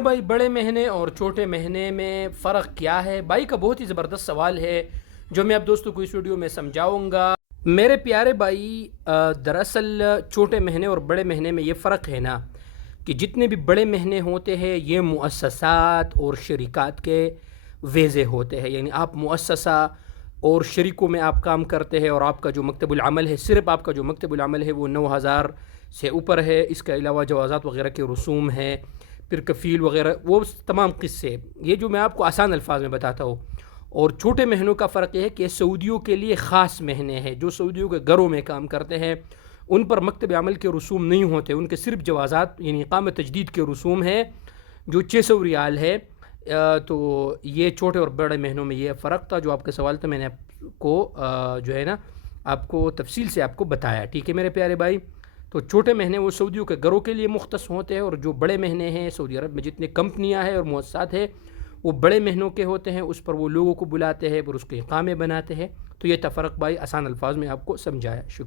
بھائی بڑے مہینے اور چھوٹے مہینے میں فرق کیا ہے بھائی کا بہت ہی زبردست سوال ہے جو میں اب دوستوں کو اس ویڈیو میں سمجھاؤں گا میرے پیارے بھائی دراصل چھوٹے مہینے اور بڑے مہینے میں یہ فرق ہے نا کہ جتنے بھی بڑے مہینے ہوتے ہیں یہ مؤسسات اور شرکات کے ویزے ہوتے ہیں، یعنی آپ مؤسسہ اور شریکوں میں آپ کام کرتے ہیں اور آپ کا جو مکتب العمل ہے، صرف آپ کا جو مکتب العمل ہے وہ 9,000 سے اوپر ہے، اس کے علاوہ جوازات وغیرہ کے رسوم ہیں، پھر کفیل وغیرہ، وہ تمام قصے یہ جو میں آپ کو آسان الفاظ میں بتاتا ہوں۔ اور چھوٹے مہینوں کا فرق یہ ہے کہ سعودیوں کے لیے خاص مہینے ہیں، جو سعودیوں کے گھروں میں کام کرتے ہیں ان پر مکتب عمل کے رسوم نہیں ہوتے، ان کے صرف جوازات یعنی اقامہ تجدید کے رسوم ہیں جو 600 ریال ہے۔ تو یہ چھوٹے اور بڑے مہینوں میں یہ فرق تھا جو آپ کا سوال تھا، میں نے آپ کو جو ہے نا آپ کو تفصیل سے آپ کو بتایا، ٹھیک ہے میرے پیارے بھائی۔ تو چھوٹے مہینے وہ سعودیوں کے گھروں کے لیے مختص ہوتے ہیں، اور جو بڑے مہینے ہیں سعودی عرب میں جتنے کمپنیاں ہیں اور مؤسسات ہیں وہ بڑے مہینوں کے ہوتے ہیں، اس پر وہ لوگوں کو بلاتے ہیں اور اس کے اقامے بناتے ہیں۔ تو یہ تفرق بھائی آسان الفاظ میں آپ کو سمجھایا، شکریہ۔